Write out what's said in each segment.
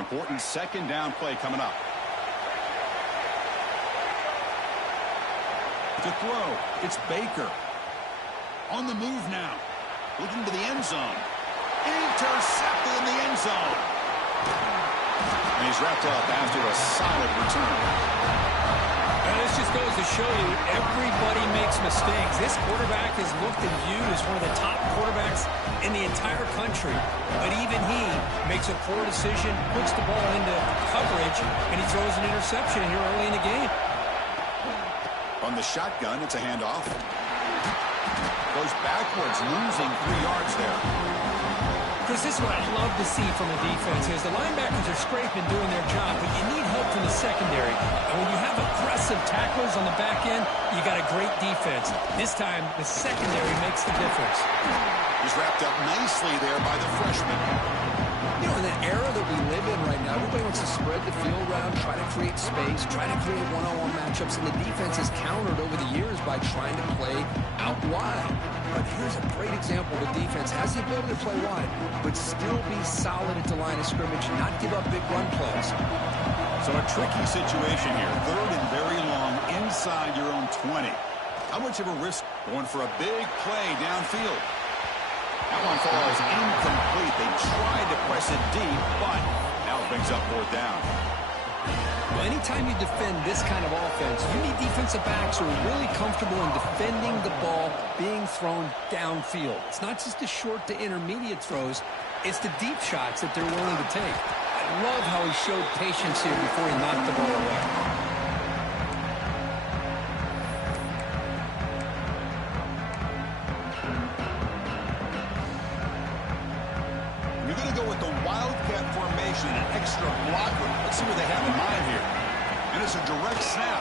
Important second down play coming up. To throw, it's Baker. On the move now. Looking to the end zone. Intercepted in the end zone. And he's wrapped up after a solid return. And this just goes to show you everybody makes mistakes. This quarterback is looked and viewed as one of the top quarterbacks in the entire country. But even he makes a poor decision, puts the ball into coverage, and he throws an interception here early in the game. On the shotgun, it's a handoff. Goes backwards, losing 3 yards there. Chris, this is what I love to see from a defense is the linebackers are scraping, doing their job, but you need help from the secondary. And when you have aggressive tacklers on the back end, you got a great defense. This time, the secondary makes the difference. He's wrapped up nicely there by the freshman. You know, in the era that we live in right now, everybody wants to spread the field around, try to create space, try to create one-on-one matchups, and the defense has countered over the years by trying to play out wide. But here's a great example of a defense has the ability to play wide, but still be solid at the line of scrimmage, not give up big run plays. So a tricky situation here. 3rd and very long inside your own 20. How much of a risk going for a big play downfield? That one falls incomplete. They tried to press it deep, but now it brings up 4th down. Well, anytime you defend this kind of offense, you need defensive backs who are really comfortable in defending the ball being thrown downfield. It's not just the short to intermediate throws. It's the deep shots that they're willing to take. I love how he showed patience here before he knocked the ball away. An extra blocker. Let's see what they have in mind here. And it's a direct snap.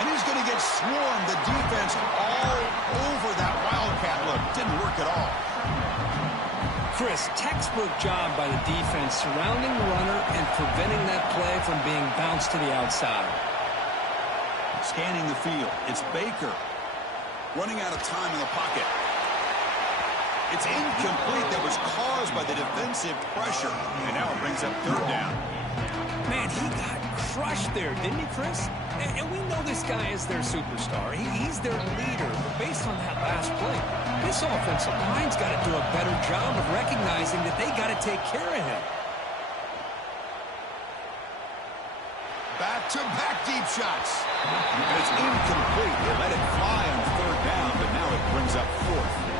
And he's going to get swarmed. The defense all over that Wildcat look. Didn't work at all. Chris, textbook job by the defense surrounding the runner and preventing that play from being bounced to the outside. Scanning the field. It's Baker. Running out of time in the pocket. It's incomplete. That was caused by the defensive pressure. And now it brings up 3rd down. Man, he got crushed there, didn't he, Chris? And we know this guy is their superstar. He's their leader. But based on that last play, this offensive line's got to do a better job of recognizing that they got to take care of him. Back-to-back deep shots. And it's incomplete. They let it fly on 3rd down, but now it brings up 4th.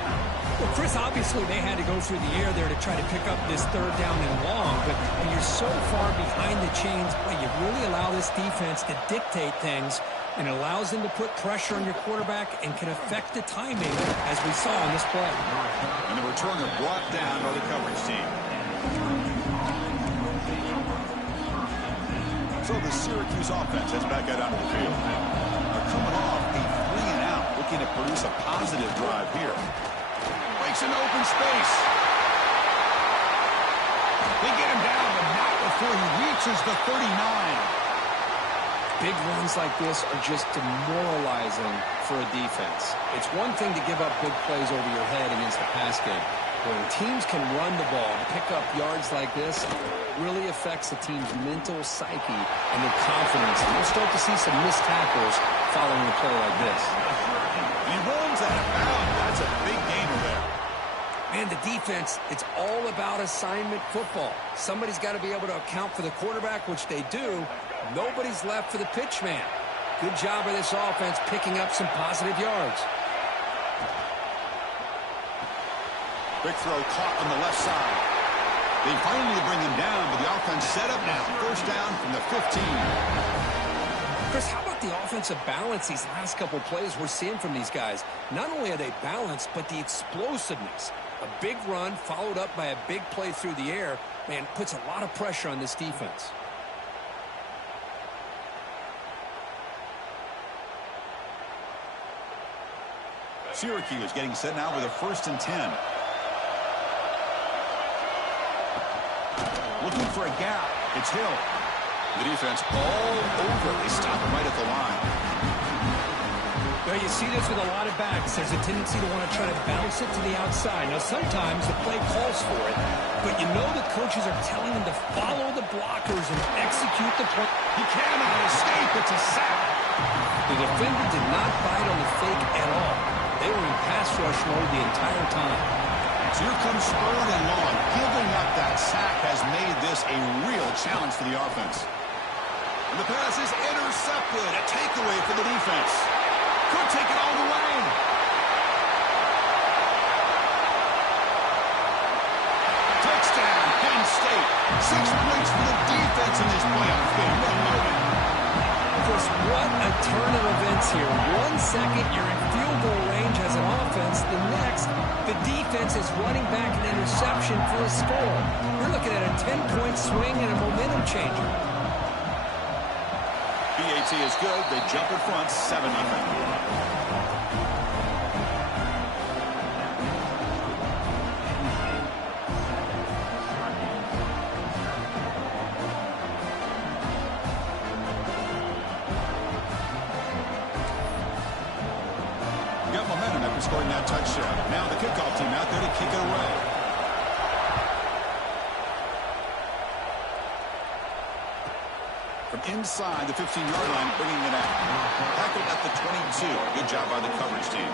Well, Chris, obviously they had to go through the air there to try to pick up this 3rd down and long, but when you're so far behind the chains, boy, you really allow this defense to dictate things, and it allows them to put pressure on your quarterback and can affect the timing, as we saw in this play. And the returner brought down by the coverage team. So the Syracuse offense heads back out onto the field. They're coming off a 3-and-out, looking to produce a positive drive here. Breaks into open space. They get him down, but not before he reaches the 39. Big runs like this are just demoralizing for a defense. It's one thing to give up big plays over your head against the pass game. When teams can run the ball and pick up yards like this, it really affects the team's mental psyche and their confidence. And you'll start to see some missed tackles following a play like this. He runs out of bounds. That's a big gainer there. Man, the defense, it's all about assignment football. Somebody's got to be able to account for the quarterback, which they do. Nobody's left for the pitch man. Good job of this offense picking up some positive yards. Quick throw caught on the left side. They finally bring him down, but the offense set up now. 1st down from the 15. Chris, how about the offensive balance these last couple plays we're seeing from these guys? Not only are they balanced, but the explosiveness. A big run followed up by a big play through the air, man, puts a lot of pressure on this defense. Syracuse getting set now with a 1st and 10. Looking for a gap. It's Hill. The defense all over. They stop him right at the line. Well, you see this with a lot of backs. There's a tendency to want to try to bounce it to the outside. Now, sometimes the play calls for it, but you know the coaches are telling them to follow the blockers and execute the play. He cannot escape. It's a sack. The defender did not bite on the fake at all. They were in pass rush mode the entire time. So here comes third and long. Giving up that sack has made this a real challenge for the offense. And the pass is intercepted. A takeaway for the defense. Could take it all the way. Touchdown, Penn State. 6 points for the defense in this playoff game. Well noted. Chris, what a turn of events here. 1 second, you're in field goal range as an offense. The next, the defense is running back an interception for a score. You're looking at a 10-point swing and a momentum changer. BAT is good. They jump in front, 7-0. Got momentum after scoring that touchdown. Now the kickoff team out there to kick it away. From inside the 15-yard line, bringing it out. Tackled at the 22. Good job by the coverage team.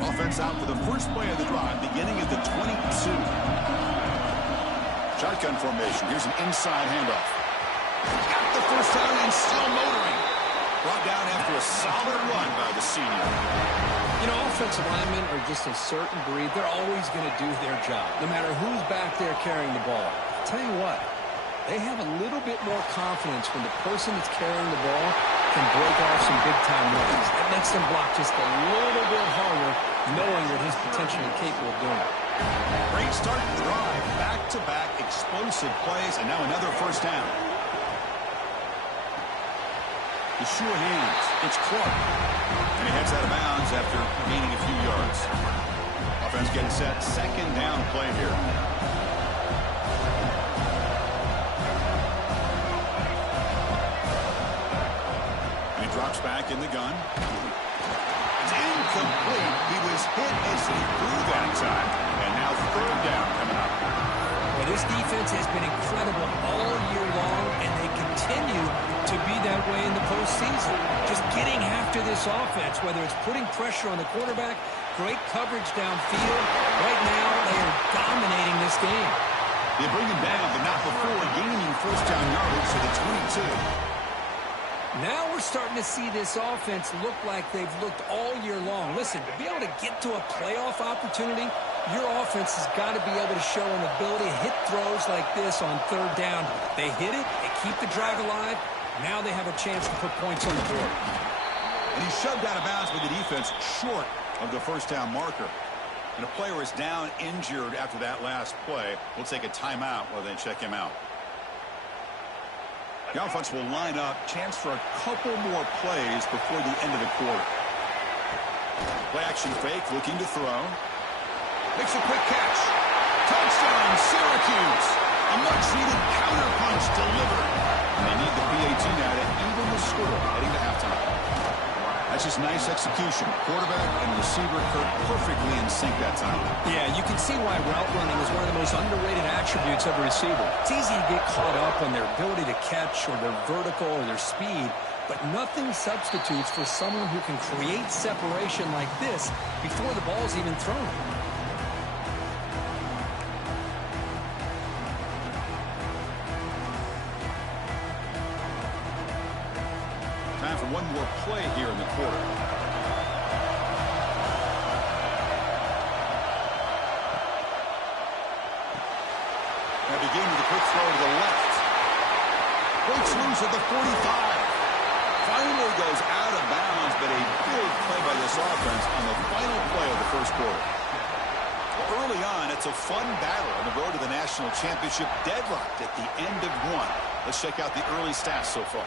Offense out for the first play of the drive, beginning at the 22. Shotgun formation. Here's an inside handoff. Got the first down and still motoring. Brought down after a solid run by the senior. You know, offensive linemen are just a certain breed. They're always going to do their job, no matter who's back there carrying the ball. I'll tell you what, they have a little bit more confidence when the person that's carrying the ball can break off some big-time runs. That makes them block just a little bit harder, knowing that he's potentially capable of doing it. Great start to the drive. Back-to-back explosive plays, and now another first down. The sure hands. It's Clark. And he heads out of bounds after gaining a few yards. Offense getting set. Second down play here. And he drops back in the gun. It's incomplete. He was hit as he threw that time. And now third down coming up. Well, this defense has been incredible all year long, and they continue to be that way in the postseason. Just getting after this offense, whether it's putting pressure on the quarterback, great coverage downfield. Right now, they are dominating this game. They bring him down, but not before gaining first down yardage to the 22. Now we're starting to see this offense look like they've looked all year long. Listen, to be able to get to a playoff opportunity, your offense has got to be able to show an ability to hit throws like this on third down. They hit it, they keep the drive alive. Now they have a chance to put points on the board. And he's shoved out of bounds by the defense short of the first down marker. And a player is down injured after that last play. We'll take a timeout while they check him out. The offense will line up. Chance for a couple more plays before the end of the quarter. Play action fake, looking to throw. Makes a quick catch. Touchdown, Syracuse. A much-needed counter-punch delivered. And they need the PAT now to even the score heading to halftime. That's just nice execution. Quarterback and receiver perfectly in sync that time. Yeah, you can see why route running is one of the most underrated attributes of a receiver. It's easy to get caught up on their ability to catch or their vertical or their speed, but nothing substitutes for someone who can create separation like this before the ball's even thrown. Time for one more play here in the quarter. Now begin with a quick throw to the left. Breaks loose at the 45. Finally goes out of bounds, but a big play by this offense on the final play of the first quarter. Well, early on, it's a fun battle on the road to the national championship, deadlocked at the end of one. Let's check out the early stats so far.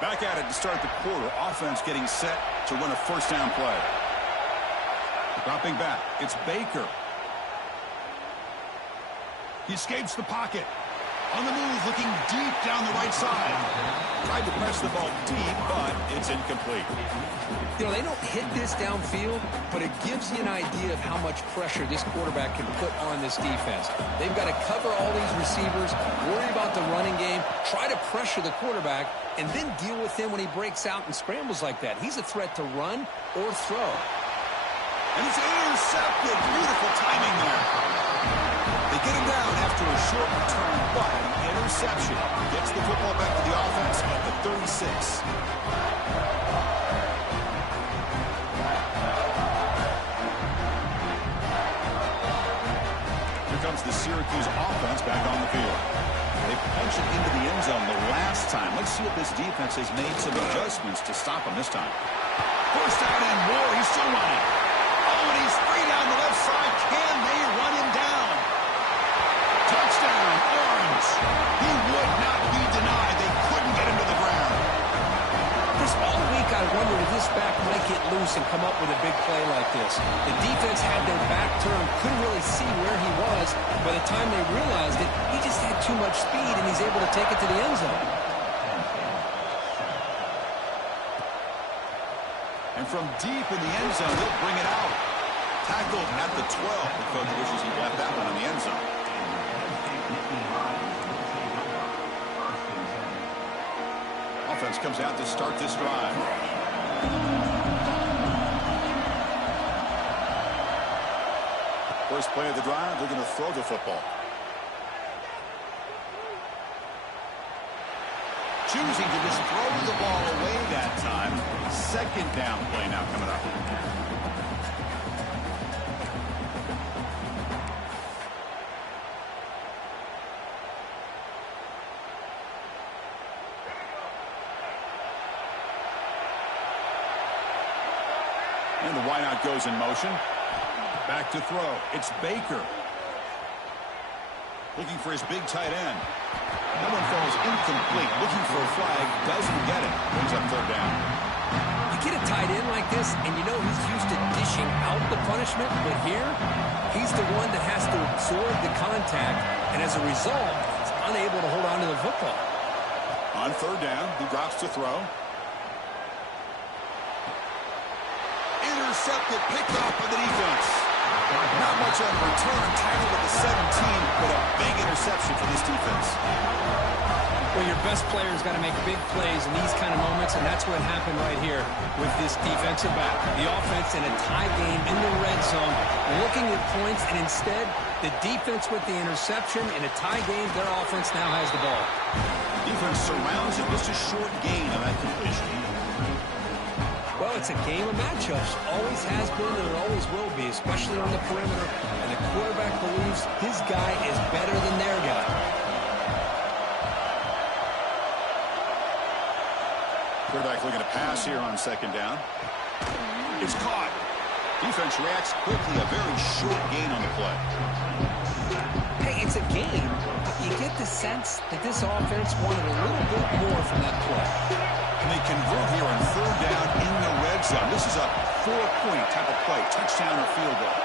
Back at it to start the quarter. Offense getting set to run a first down play. Dropping back. It's Baker. He escapes the pocket. On the move, looking deep down the right side. Tried to press the ball deep, but it's incomplete. You know, they don't hit this downfield, but it gives you an idea of how much pressure this quarterback can put on this defense. They've got to cover all these receivers, worry about the running game, try to pressure the quarterback, and then deal with him when he breaks out and scrambles like that. He's a threat to run or throw. And it's intercepted. Beautiful timing there. They get him down after a short return, but the interception gets the football back to the offense at the 36. Here comes the Syracuse offense back on the field. They punch it into the end zone the last time. Let's see if this defense has made some adjustments to stop him this time. First down and more. He's still running. Oh, and he's free down the left side. Can they run him down? Touchdown, Orange. He would not be denied. They couldn't get him to the ground. Chris, all week I wondered if this back might get loose and come up with a big play like this. The defense had their back turned, couldn't really see where he was. By the time they realized it, he just had too much speed, and he's able to take it to the end zone. And from deep in the end zone, they'll bring it out. Tackled at the 12. The coach wishes he got that one in the end zone. Offense comes out to start this drive. First play of the drive, they're going to throw the football. Choosing to just throw the ball away that time. Second down play now coming up. And the wideout goes in motion. Back to throw. It's Baker. Looking for his big tight end. That one falls incomplete. Looking for a flag. Doesn't get it. Brings up third down. You get a tight end like this, and you know he's used to dishing out the punishment, but here, he's the one that has to absorb the contact, and as a result, he's unable to hold on to the football. On third down, he drops to throw. Intercepted, picked off by the defense. Not much on return, tackled at the 17, but a big interception for this defense. Well, your best player's got to make big plays in these kind of moments, and that's what happened right here with this defensive back. The offense in a tie game in the red zone, looking at points, and instead, the defense with the interception. In a tie game, their offense now has the ball. Defense surrounds it. Just a short gain on that completion. Well, it's a game of matchups. Always has been and it always will be, especially on the perimeter. And the quarterback believes his guy is better than their guy. Quarterback looking to pass here on second down. It's caught. Defense reacts quickly. A very short gain on the play. Hey, it's a game. You get the sense that this offense wanted a little bit more from that play. And they convert here on third down in the red zone. This is a 4-point type of play. Touchdown or field goal.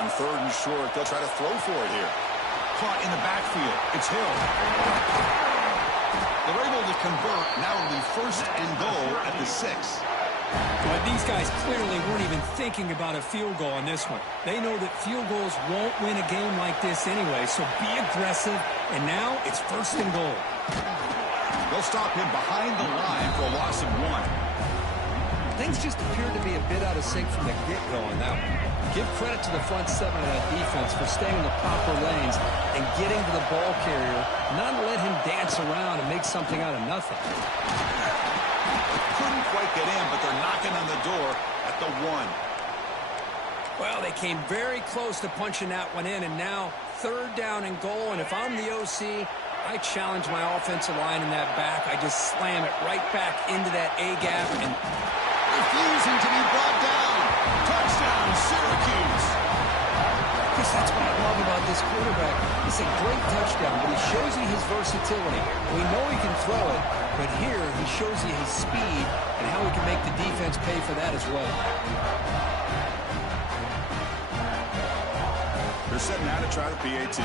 On third and short, they'll try to throw for it here. Caught in the backfield. It's Hill. They're able to convert. Now it'll be first and goal at the 6. But these guys clearly weren't even thinking about a field goal on this one. They know that field goals won't win a game like this anyway, so be aggressive, and now it's first and goal. They'll stop him behind the line for a loss of 1. Things just appeared to be a bit out of sync from the get-go on that one. Give credit to the front seven of that defense for staying in the proper lanes and getting to the ball carrier, not let him dance around and make something out of nothing. Couldn't quite get in, but they're knocking on the door at the 1. Well, they came very close to punching that one in, and now third down and goal. And if I'm the OC, I challenge my offensive line in that back. I just slam it right back into that A-gap and refusing to be brought down. Touchdown, Syracuse. Chris, that's what I love about this quarterback. It's a great touchdown, but he shows you his versatility. We know he can throw it, but here he shows you his speed and how he can make the defense pay for that as well. They're setting out to try the PAT.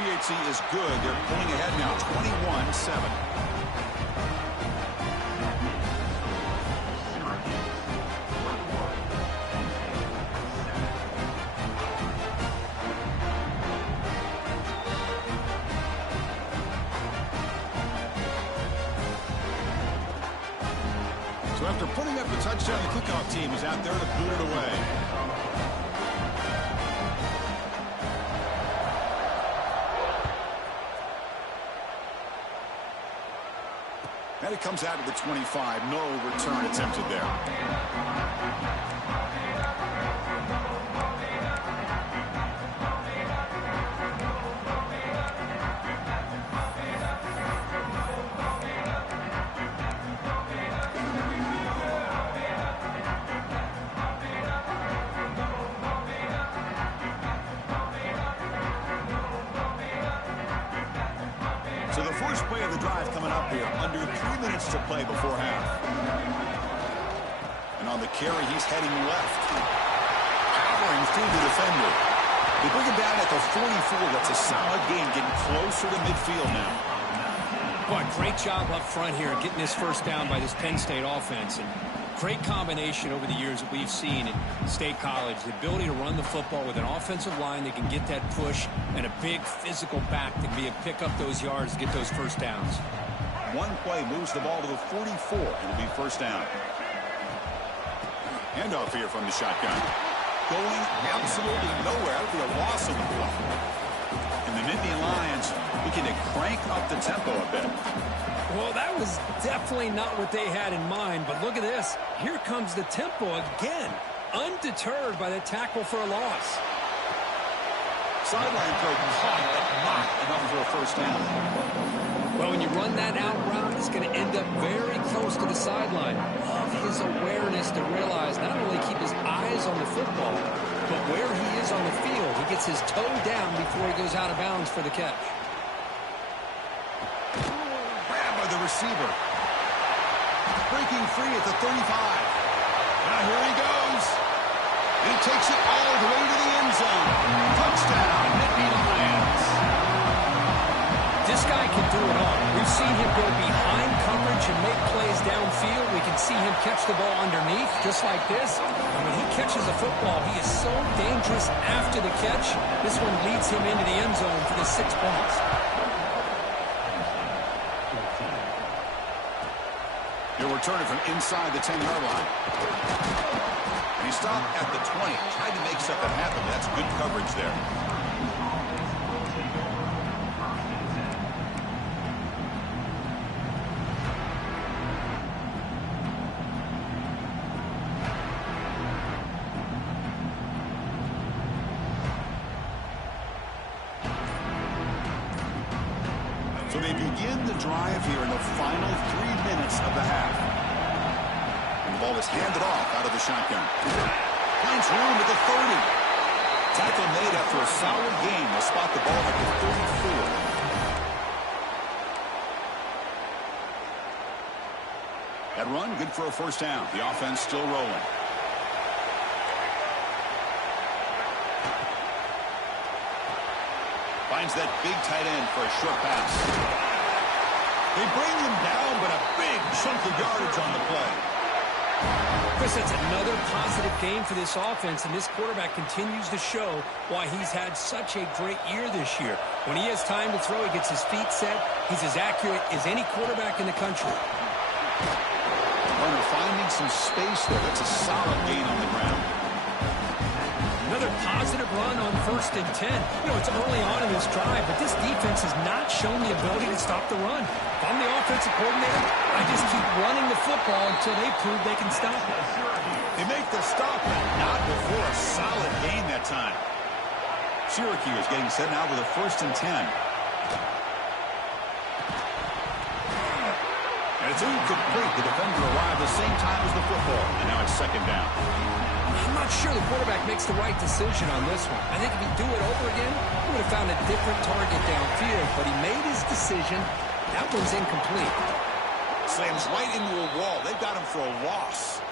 PAT is good. They're pulling ahead now, 21-7. So after putting up the touchdown, the kickoff team is out there to boot it away. And it comes out to the 25. No return attempted there. So the first play of the drive coming up here, under 3 minutes to play before half. And on the carry, he's heading left. Powering through the defender. They bring him down at the 44. That's a solid gain, getting closer to midfield now. Boy, great job up front here getting this first down by this Penn State offense. And great combination over the years that we've seen in State College. The ability to run the football with an offensive line that can get that push and a big physical back that can be able to pick up those yards to get those first downs. One play moves the ball to the 44. It'll be first down. Handoff here from the shotgun. Going absolutely nowhere. It'll be a loss on the play. And the Nittany Lions looking to crank up the tempo a bit. Well, that was definitely not what they had in mind, but look at this. Here comes the tempo again, undeterred by the tackle for a loss. Sideline throw caught, but not enough for a first down. Well, when you run that out route, it's going to end up very close to the sideline. Love his awareness to realize not only keep his eyes on the football, but where he is on the field. He gets his toe down before he goes out of bounds for the catch. The receiver breaking free at the 35. Now here he goes. And he takes it all the way to the end zone. Touchdown, Nittany Lions. This guy can do it all. We've seen him go behind coverage and make plays downfield. We can see him catch the ball underneath just like this. And when he catches a football, he is so dangerous after the catch. This one leads him into the end zone for the 6 points. He'll return it from inside the 10-yard line. And he stopped at the 20. Tried to make something happen. That's good coverage there. So they begin the drive here in the final 3 minutes of the half. And the ball is handed off out of the shotgun. Finds room at the 30. Tackle made after a solid gain. They'll spot the ball at the 34. That run, good for a first down. The offense still rolling. Finds that big tight end for a short pass. They bring him down, but a big chunk of yardage on the play. Chris, that's another positive game for this offense, and this quarterback continues to show why he's had such a great year this year. When he has time to throw, he gets his feet set. He's as accurate as any quarterback in the country. Runner finding some space there. That's a solid gain on the ground. Another positive run on 1st and 10. You know, it's early on in this drive, but this defense has not shown the ability to stop the run. If I'm the offensive coordinator, I just keep running the football until they prove they can stop it. They make the stop, but not before a solid gain that time. Syracuse getting set now with a 1st and 10. And it's incomplete. The defender arrived the same time as the football, and now it's 2nd down. I'm not sure the quarterback makes the right decision on this one. I think if he'd do it over again, he would have found a different target downfield, but he made his decision. That one's incomplete. Slams right into a wall. They've got him for a loss.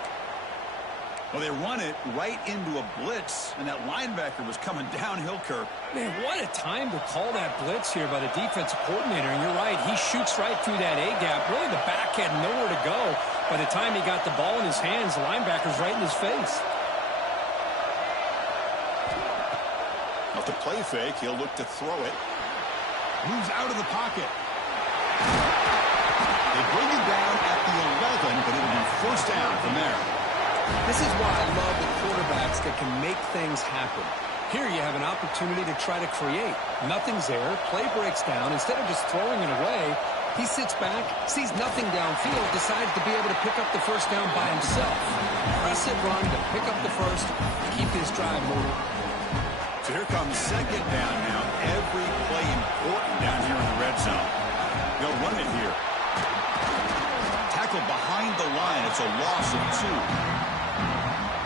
Well, they run it right into a blitz, and that linebacker was coming downhill, Kirk. Man, what a time to call that blitz here by the defensive coordinator. And you're right, he shoots right through that A-gap. Really, the back had nowhere to go. By the time he got the ball in his hands, the linebacker's right in his face. Off the play fake, he'll look to throw it. Moves out of the pocket. They bring him down at the 11, but it'll be 1st down from there. This is why I love the quarterbacks that can make things happen. Here you have an opportunity to try to create. Nothing's there. Play breaks down. Instead of just throwing it away, he sits back, sees nothing downfield, decides to be able to pick up the 1st down by himself. Impressive run to pick up the 1st to keep this drive moving. So here comes 2nd down now. Every play important down here in the red zone. They'll run it here. Tackle behind the line. It's a loss of 2.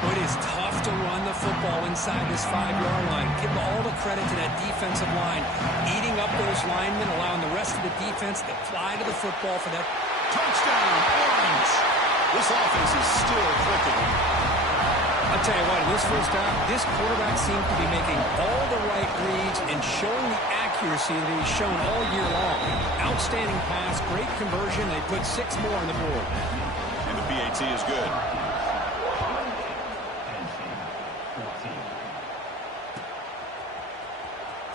It is tough to run the football inside this 5-yard line. Give all the credit to that defensive line, eating up those linemen, allowing the rest of the defense to fly to the football for that. Touchdown, Orange! This offense is still clicking. I'll tell you what, in this first half, this quarterback seemed to be making all the right reads and showing the accuracy that he's shown all year long. Outstanding pass, great conversion. They put 6 more on the board. And the PAT is good.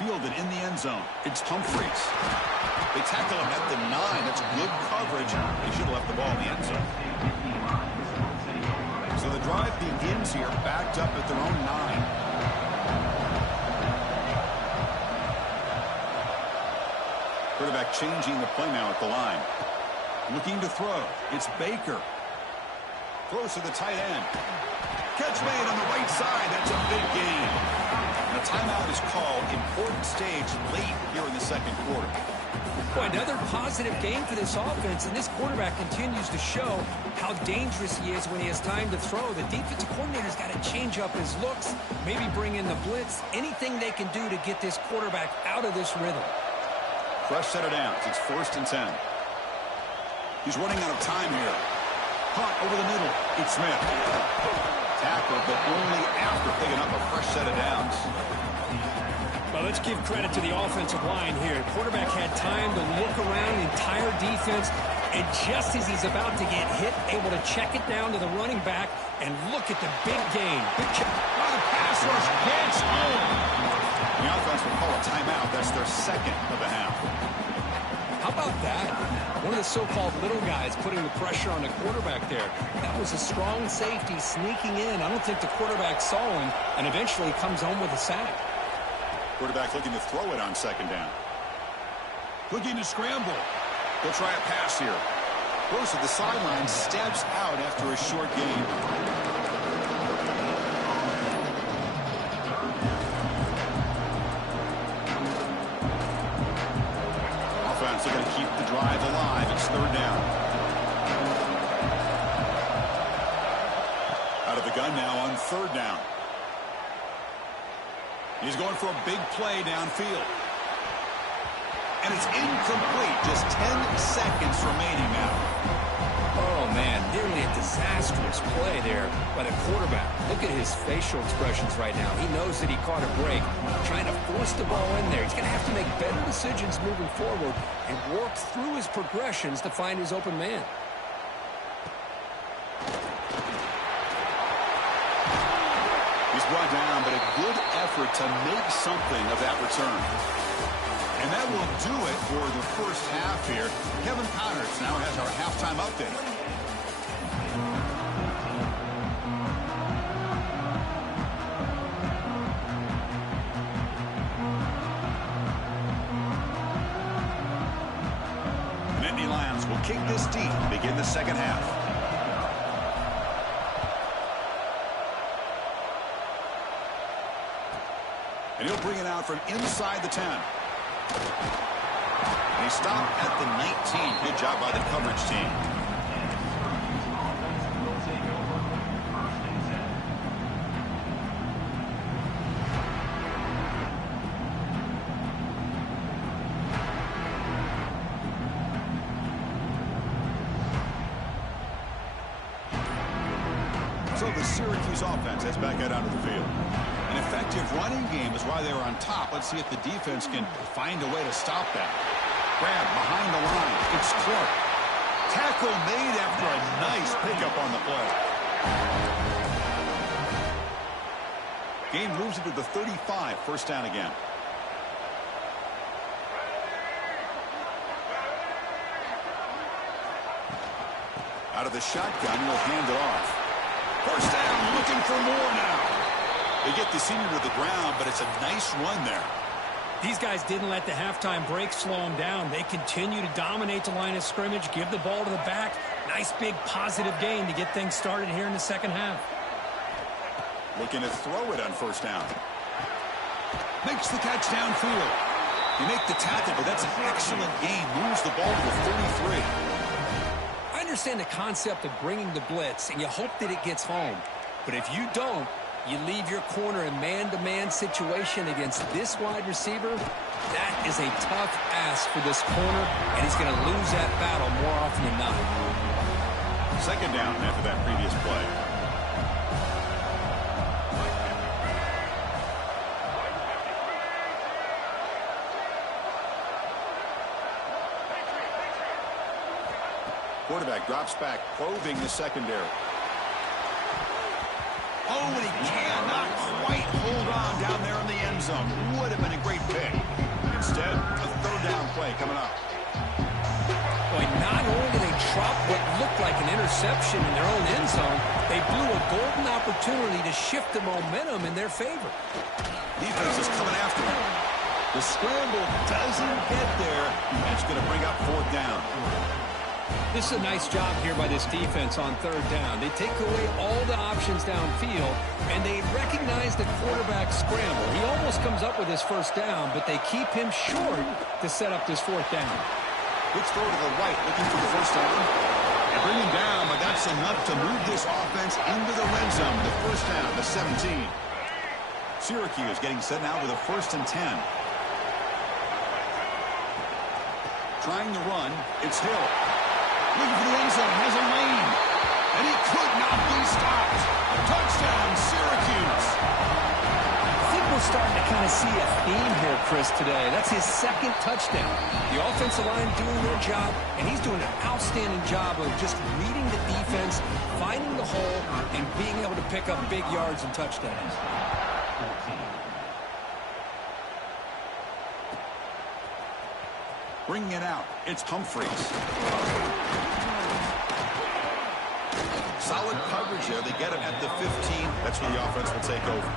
Fielded in the end zone. It's Humphreys. They tackle him at the 9. That's good coverage. They should have left the ball in the end zone. So the drive begins here, backed up at their own 9. Quarterback changing the play now at the line. Looking to throw. It's Baker. Throws to the tight end. Catch made on the right side. That's a big gain. And a timeout is called. Important stage late here in the 2nd quarter. Boy, another positive game for this offense, and this quarterback continues to show how dangerous he is when he has time to throw. The defensive coordinator's got to change up his looks, maybe bring in the blitz, anything they can do to get this quarterback out of this rhythm. Fresh set of downs. It's 1st and 10. He's running out of time here. Hunt over the middle. It's Smith. Tackle, but only after picking up a fresh set of downs. Well, let's give credit to the offensive line here. Quarterback had time to look around the entire defense, and just as he's about to get hit, able to check it down to the running back, and look at the big gain. Good check. Oh, the pass rush gets home. The offense will call a timeout. That's their 2nd of the half. How about that? One of the so-called little guys putting the pressure on the quarterback there. That was a strong safety sneaking in. I don't think the quarterback saw him, and eventually comes home with a sack. Quarterback looking to throw it on 2nd down. Looking to scramble. He'll try a pass here. Goes to the sideline, steps out after a short gain. Offense are going to keep the drive alive. It's 3rd down. Out of the gun now on 3rd down. He's going for a big play downfield. And it's incomplete. Just 10 seconds remaining now. Oh, man, nearly a disastrous play there by the quarterback. Look at his facial expressions right now. He knows that he caught a break, trying to force the ball in there. He's going to have to make better decisions moving forward and work through his progressions to find his open man. He's brought down, but a good effort to make something of that return. And that will do it for the first half here. Kevin Connors now has our halftime update. will kick this deep to begin the second half. And he'll bring it out from inside the 10. And he stopped at the 19. Good job by the coverage team. So the Syracuse offense heads back out onto the field. An effective running game is why they were on top. Let's see if the defense can find a way to stop that. Grab behind the line. It's Clark. Tackle made after a nice pickup on the play. Game moves into the 35. First down again. Out of the shotgun, he'll hand it off. First down, looking for more now. They get the senior to the ground, but it's a nice run there. These guys didn't let the halftime break slow them down. They continue to dominate the line of scrimmage, give the ball to the back. Nice big positive gain to get things started here in the second half. Looking to throw it on first down. Makes the catch downfield. You make the tackle, but that's an excellent gain. Moves the ball to the 33. I understand the concept of bringing the blitz, and you hope that it gets home. But if you don't, you leave your corner in man-to-man situation against this wide receiver. That is a tough ask for this corner, and he's going to lose that battle more often than not. Second down after that previous play. Quarterback drops back, probing the secondary. Oh, and he cannot quite hold on down there in the end zone. Would have been a great pick. Instead, a third down play coming up. Boy, not only did they drop what looked like an interception in their own end zone, they blew a golden opportunity to shift the momentum in their favor. Defense is coming after him. The scramble doesn't get there. That's going to bring up fourth down. This is a nice job here by this defense on third down. They take away all the options downfield, and they recognize the quarterback scramble. He almost comes up with his first down, but they keep him short to set up this fourth down. Quick throw to the right, looking for the first down. And bring him down, but that's enough to move this offense into the red zone. The first down, the 17. Syracuse getting set now with a 1st and 10. Trying to run, it's Hill. Looking for the end zone, has a lane. And he could not be stopped. Touchdown, Syracuse. I think we're starting to kind of see a theme here, Chris, today. That's his second touchdown. The offensive line doing their job, and he's doing an outstanding job of just reading the defense, finding the hole, and being able to pick up big yards and touchdowns. Bringing it out, it's Humphreys. Solid coverage there. They get him at the 15. That's where the offense will take over.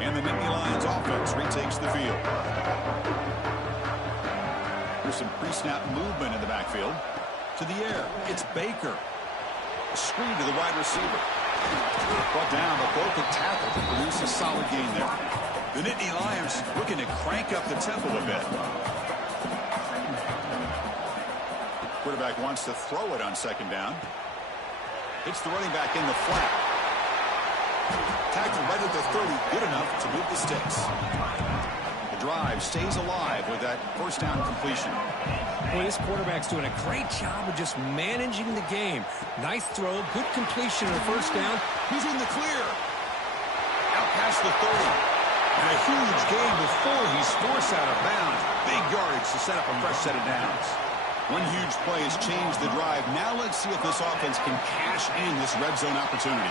And the Nittany Lions offense retakes the field. There's some pre-snap movement in the backfield. To the air, it's Baker. A screen to the wide receiver. Brought down, but broke a tackle to produce a solid gain there. The Nittany Lions looking to crank up the tempo a bit. Quarterback wants to throw it on second down. Hits the running back in the flat. Tackled right at the 30, good enough to move the sticks. The drive stays alive with that first down completion. Boy, this quarterback's doing a great job of just managing the game. Nice throw, good completion on the first down. He's in the clear. Out past the 30. And a huge gain before he's forced out of bounds. Big yardage to set up a fresh set of downs. One huge play has changed the drive. Now let's see if this offense can cash in this red zone opportunity.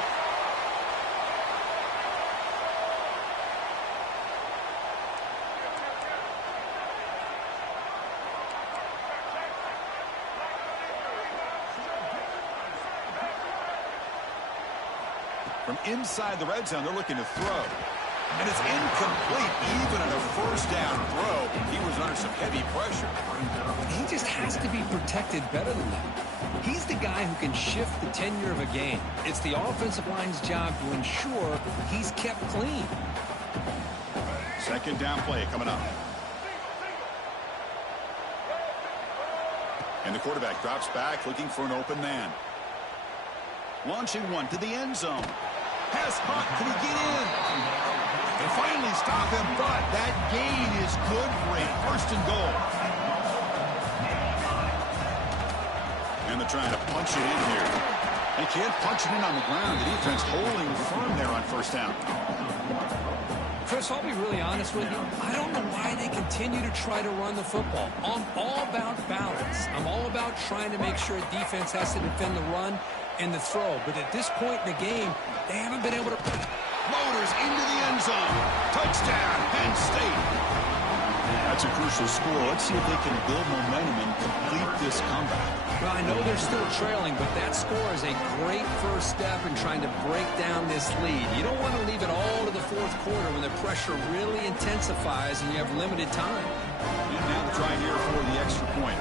From inside the red zone, they're looking to throw. And it's incomplete. Even on a first down throw, he was under some heavy pressure. He just has to be protected better than that. He's the guy who can shift the tenure of a game. It's the offensive line's job to ensure he's kept clean. Second down play coming up. And the quarterback drops back looking for an open man. Launching one to the end zone. Pass caught. Can he get in? They finally stop him, but that gain is good for a first and goal. And they're trying to punch it in here. They can't punch it in on the ground. The defense holding firm there on first down. Chris, I'll be really honest with you. I don't know why they continue to try to run the football. I'm all about balance. I'm all about trying to make sure a defense has to defend the run and the throw. But at this point in the game, they haven't been able to... Motors into the end zone. Touchdown, Penn State. That's a crucial score. Let's see if they can build momentum and complete this comeback. Well, I know they're still trailing, but that score is a great first step in trying to break down this lead. You don't want to leave it all to the fourth quarter when the pressure really intensifies and you have limited time. And now the try here for the extra point.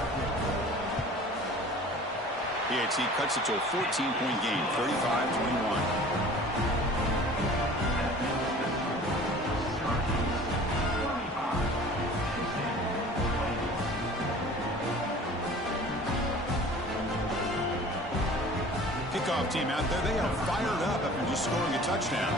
PAT cuts it to a 14-point game, 35-21. Kickoff team out there, they are fired up after just scoring a touchdown.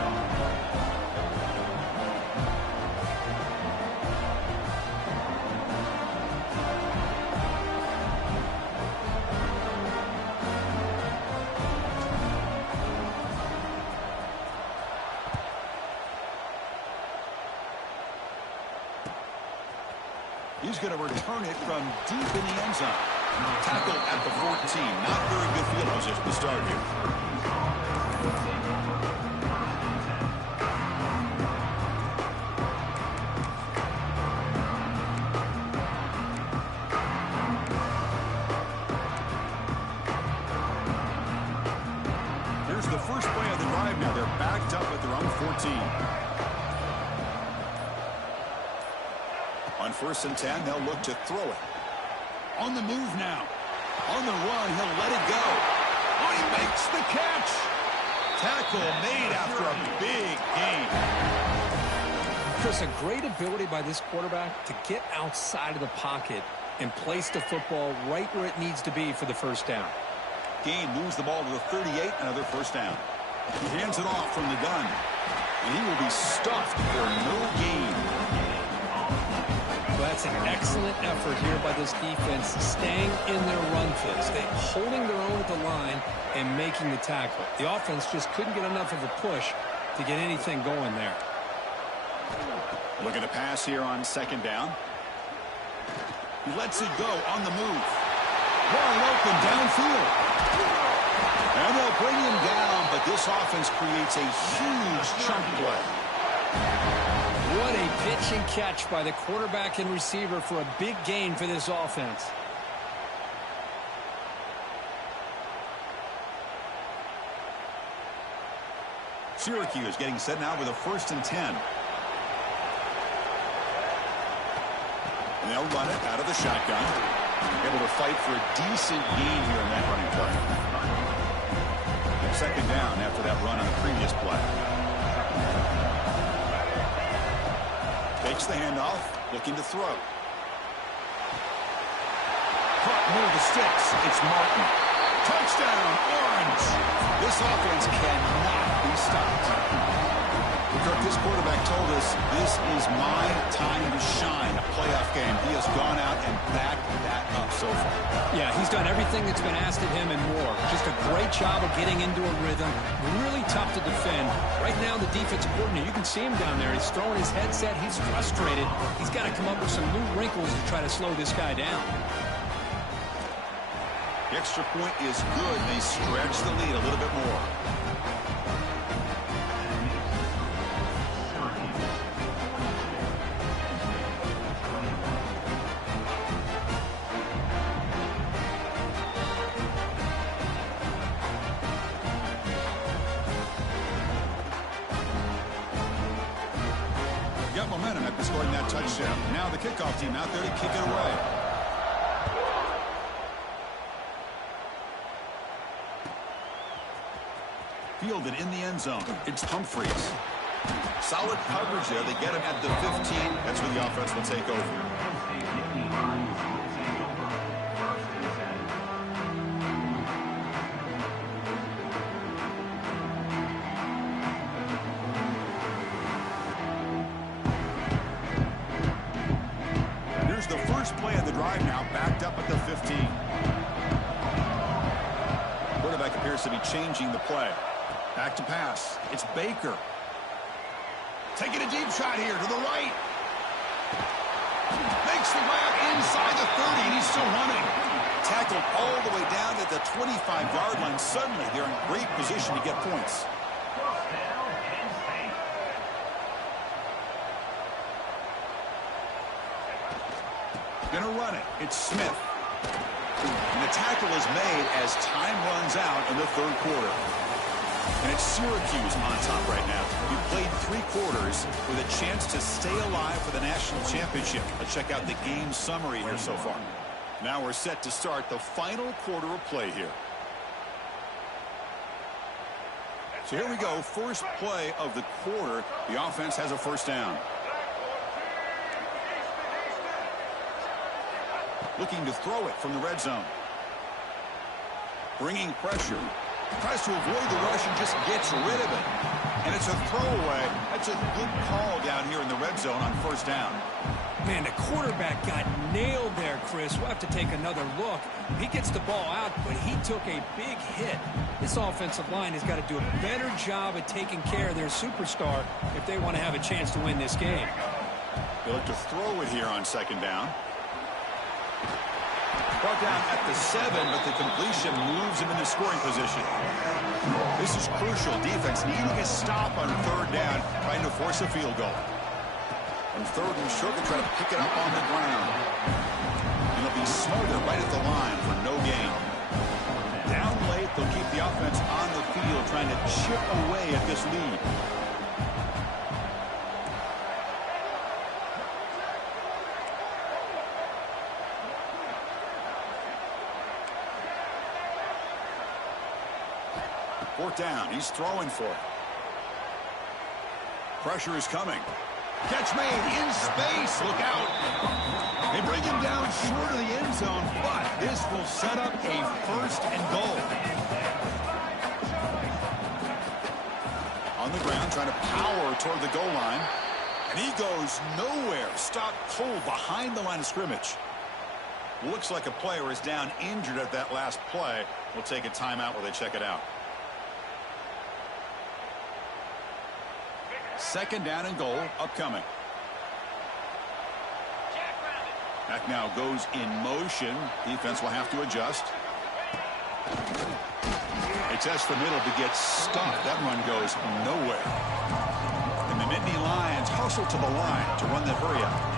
He's going to return it from deep in the end zone. Tackle at the 14. Not very good field position to start here. Here's the first play of the drive now. They're backed up at their own 14. On 1st and 10, they'll look to throw it. On the move now. On the run, he'll let it go. Oh, he makes the catch. Tackle made after a big gain. Chris, a great ability by this quarterback to get outside of the pocket and place the football right where it needs to be for the first down. Gain moves the ball to the 38, another first down. He hands it off from the gun. And he will be stuffed for no gain. Well, that's an excellent effort here by this defense, staying in their run fits, holding their own at the line and making the tackle. The offense just couldn't get enough of a push to get anything going there. Looking to pass here on second down. He lets it go on the move. Wide open downfield. And they'll bring him down, but this offense creates a huge chunk play. What a pitch and catch by the quarterback and receiver for a big gain for this offense. Syracuse getting set now with a 1st and 10. And they'll run it out of the shotgun. Able to fight for a decent gain here in that running play. And second down after that run on the previous play. Takes the handoff, looking to throw. Caught near the sticks. It's Martin. Touchdown, Orange. This offense cannot be stopped. Kirk, this quarterback told us this is my time to shine, a playoff game. He has gone out and backed that up so far. Yeah, he's done everything that's been asked of him and more. Just a great job of getting into a rhythm. Really tough to defend. Right now, the defensive coordinator, you can see him down there. He's throwing his headset. He's frustrated. He's got to come up with some new wrinkles to try to slow this guy down. The extra point is good. They stretch the lead a little bit more. in scoring that touchdown. Now the kickoff team out there to kick it away. Fielded in the end zone. It's Humphreys. Solid coverage there. They get him at the 15. That's where the offense will take over. Here's the first play of the drive now, backed up at the 15. Quarterback appears to be changing the play. Back to pass. It's Baker. Taking a deep shot here to the right. Makes the grab inside the 30, and he's still running. Tackled all the way down at the 25-yard line. Suddenly, they're in great position to get points. Gonna run it. It's Smith. And the tackle is made as time runs out in the third quarter. And it's Syracuse on top right now. We played 3 quarters with a chance to stay alive for the national championship. Let's check out the game summary here so far. Now we're set to start the final quarter of play here. So here we go. First play of the quarter. The offense has a first down. Looking to throw it from the red zone. Bringing pressure. Tries to avoid the rush and just gets rid of it. And it's a throwaway. That's a good call down here in the red zone on first down. Man, the quarterback got nailed there, Chris. We'll have to take another look. He gets the ball out, but he took a big hit. This offensive line has got to do a better job at taking care of their superstar if they want to have a chance to win this game. They look to throw it here on second down. Brought down at the 7, but the completion moves him into scoring position. This is crucial. Defense needing a stop on third down, trying to force a field goal. On third and short, they try to pick it up on the ground. And it'll be smothered right at the line for no gain. Down late, they'll keep the offense on the field, trying to chip away at this lead. Fourth down. He's throwing for it. Pressure is coming. Catch made in space. Look out. They bring him down short of the end zone, but this will set up a first and goal. On the ground, trying to power toward the goal line. And he goes nowhere. Stopped cold behind the line of scrimmage. Looks like a player is down injured at that last play. We'll take a timeout while they check it out. Second down and goal upcoming. Back now goes in motion. Defense will have to adjust. They test the middle to get stuffed. That run goes nowhere. And the Nittany Lions hustle to the line to run the hurry up.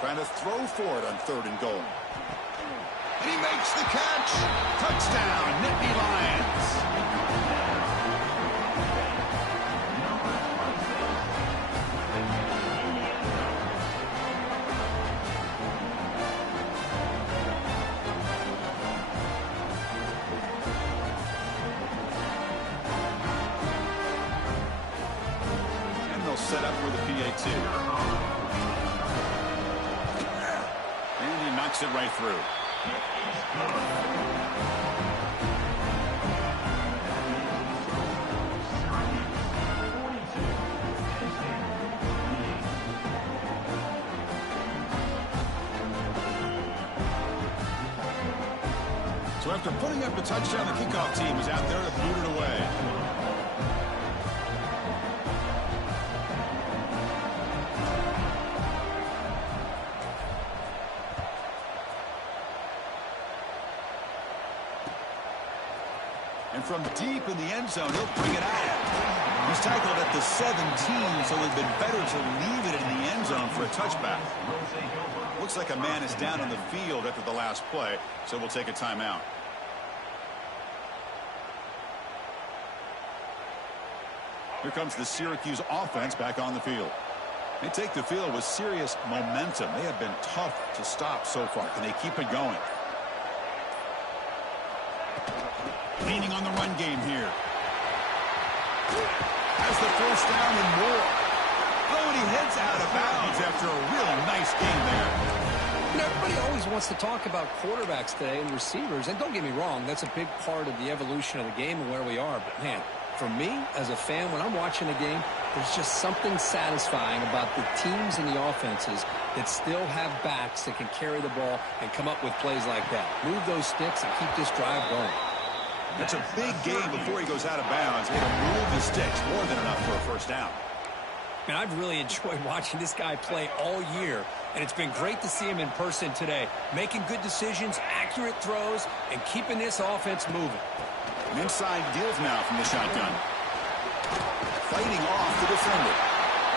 Trying to throw for it on third and goal. And he makes the catch. Touchdown, Nittany Lions. And they'll set up for the PAT. Knocks it right through. So after putting up the touchdown, the kickoff team is out there to boot it away. And from deep in the end zone, he'll bring it out. He's tackled at the 17, so it would have been better to leave it in the end zone for a touchback. Looks like a man is down on the field after the last play, so we'll take a timeout. Here comes the Syracuse offense back on the field. They take the field with serious momentum. They have been tough to stop so far. Can they keep it going? Leaning on the run game here. Has the first down and more. Oh, and he heads out of bounds after a real nice game there. You know, everybody always wants to talk about quarterbacks today and receivers. And don't get me wrong, that's a big part of the evolution of the game and where we are. But, man, for me, as a fan, when I'm watching a game, there's just something satisfying about the teams and the offenses that still have backs that can carry the ball and come up with plays like that. Move those sticks and keep this drive going. That's a big game before he goes out of bounds. He had to move the sticks, more than enough for a first down. Man, I've really enjoyed watching this guy play all year, and it's been great to see him in person today, making good decisions, accurate throws, and keeping this offense moving. An inside deals now from the shotgun. Fighting off the defender.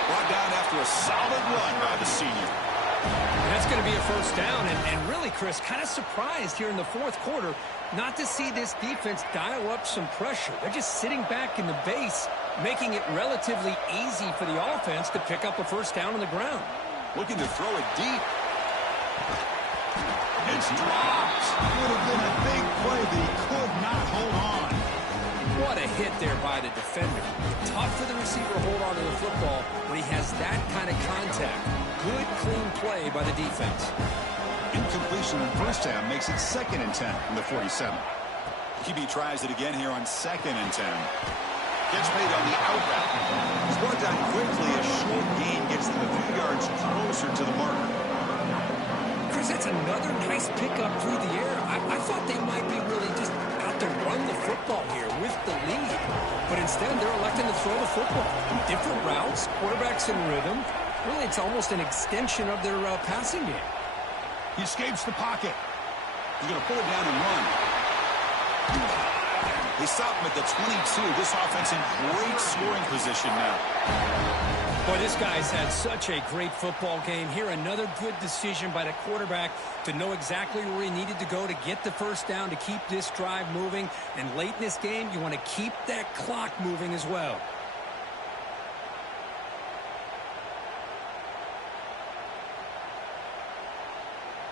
Brought down after a solid run by the senior. And that's going to be a first down, and really, Chris, kind of surprised here in the fourth quarter not to see this defense dial up some pressure. They're just sitting back in the base, making it relatively easy for the offense to pick up a first down on the ground. Looking to throw it deep. It's dropped. Would have been a big play, but he could not hold on. What a hit there by the defender. Tough for the receiver to hold on to the football when he has that kind of contact. Good, clean play by the defense. Incompletion in first half makes it 2nd and 10 from the 47. QB tries it again here on 2nd and 10. Gets made on the out route. He's brought down quickly. A short gain gets them a few yards closer to the marker. Chris, that's another nice pickup through the air. I thought they might be really just out to run the football here with the lead. But instead, they're electing to throw the football. Different routes, quarterbacks in rhythm. Really, it's almost an extension of their passing game. He escapes the pocket. He's going to pull it down and run. They stop him at the 22. This offense in great scoring position now. Boy, this guy's had such a great football game here. Another good decision by the quarterback to know exactly where he needed to go to get the first down, to keep this drive moving. And late in this game, you want to keep that clock moving as well.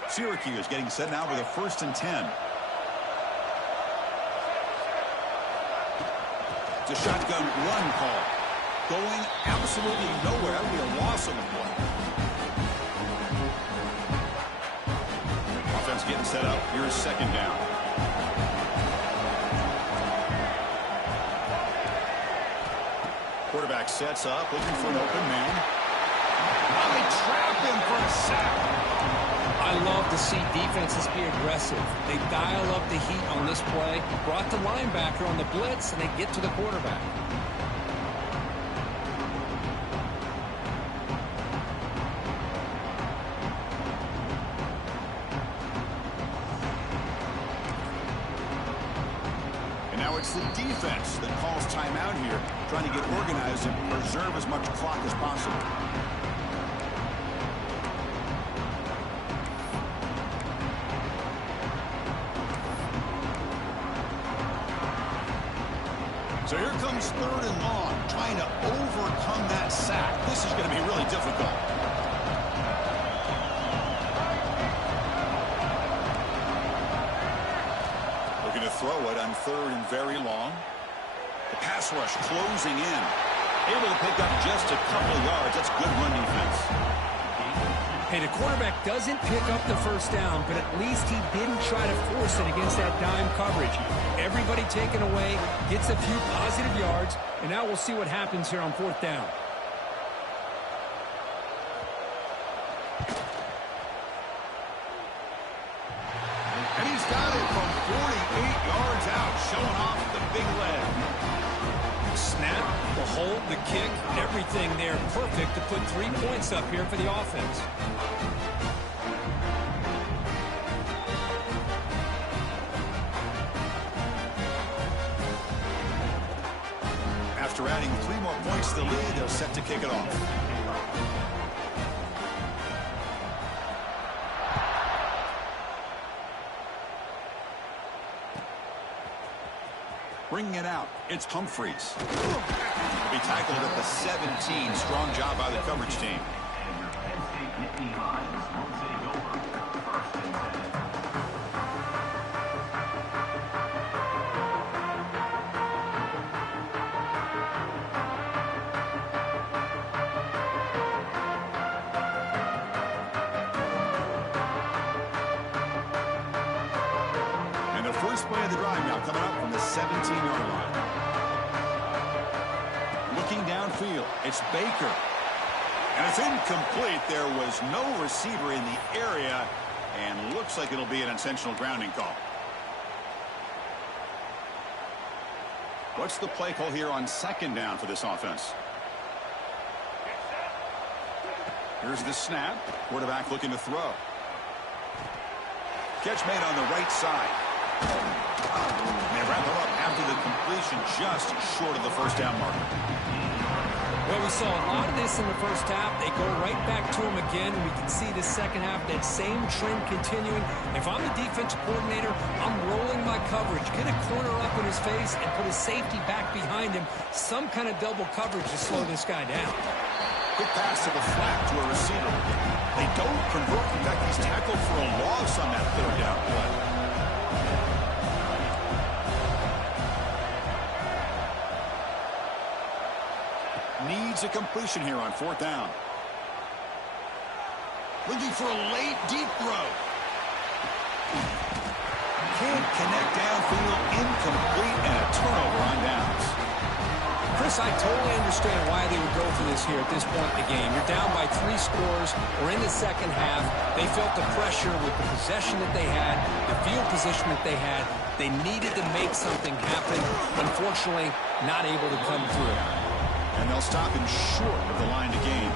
Syracuse getting set now with a 1st and 10. It's a shotgun run call. Going absolutely nowhere. That would be a loss on the play. Offense getting set up. Here's 2nd down. Quarterback sets up, looking for an open man. Now they trap him for a sack. I love to see defenses be aggressive. They dial up the heat on this play, brought the linebacker on the blitz, and they get to the quarterback. And now it's the defense that calls timeout here, trying to get organized and preserve as much clock as possible. So here comes 3rd and long, trying to overcome that sack. This is going to be really difficult. Looking to throw it on 3rd and very long. The pass rush closing in. Able to pick up just a couple of yards. That's good run defense. Hey, the quarterback doesn't pick up the first down, but at least he didn't try to force it against that dime coverage. Everybody taken away, gets a few positive yards, and now we'll see what happens here on 4th down. And he's got it from 48 yards out, showing off the big leg. Snap, the hold, the kick, everything there perfect to put 3 points up here for the offense. After adding 3 more points to the lead, they're set to kick it off. Bringing it out, it's Humphreys. He'll be tackled at the 17. Strong job by the coverage team. And the first play of the drive now coming up from the 17-yard line. Looking downfield, it's Baker. And it's incomplete. There was no receiver in the area, and looks like it'll be an intentional grounding call. What's the play call here on second down for this offense? Here's the snap. Quarterback looking to throw. Catch made on the right side. They wrap it up after the completion, just short of the first down marker. Well, we saw a lot of this in the first half. They go right back to him again. We can see the second half, that same trend continuing. If I'm the defensive coordinator, I'm rolling my coverage. Get a corner up in his face and put a safety back behind him. Some kind of double coverage to slow this guy down. Quick pass to the flat to a receiver. They don't convert. In fact, he's tackled for a loss on that third down play. Needs a completion here on fourth down. Looking for a late, deep throw. Can't connect downfield, incomplete, and a turnover on downs. Chris, I totally understand why they would go for this here at this point in the game. You're down by 3 scores. We're in the second half. They felt the pressure with the possession that they had, the field position that they had. They needed to make something happen. Unfortunately, not able to come through. And they'll stop him short of the line to gain.